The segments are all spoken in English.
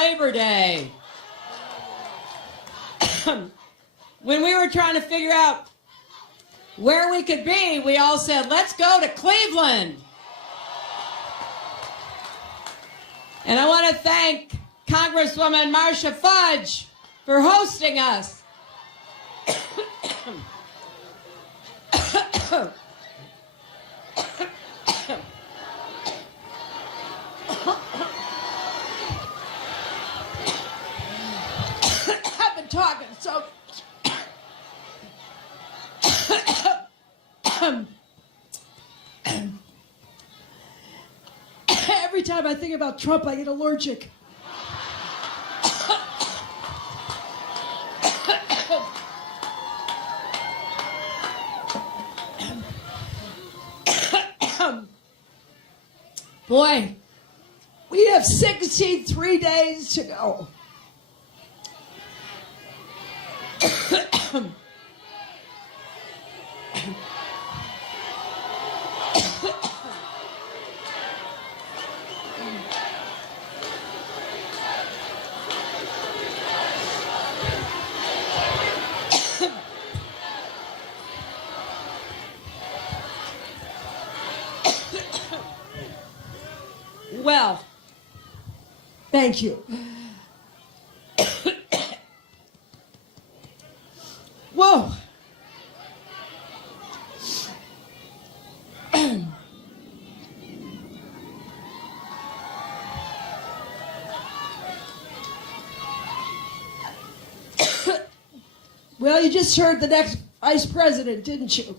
Labor Day. When we were trying to figure out where we could be, we all said, let's go to Cleveland. And I want to thank Congresswoman Marcia Fudge for hosting us. I've been talking so... Every time I think about Trump, I get allergic. Boy, we have 63 days to go. Well, thank you. Whoa. Well, you just heard the next vice president, didn't you?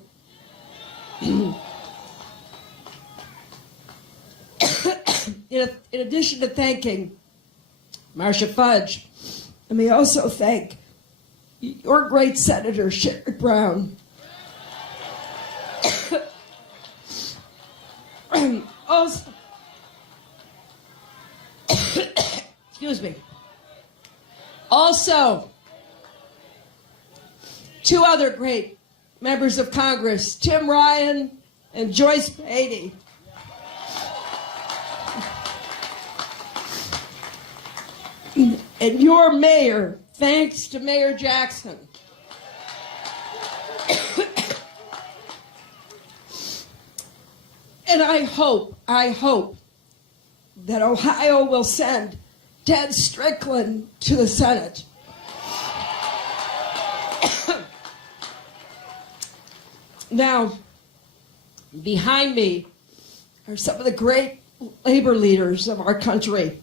In addition to thanking Marcia Fudge, let me also thank your great Senator Sherrod Brown. Also, excuse me. Also, two other great members of Congress, Tim Ryan and Joyce Beatty. And your mayor, thanks to Mayor Jackson. And I hope that Ohio will send Ted Strickland to the Senate. Now, behind me are some of the great labor leaders of our country.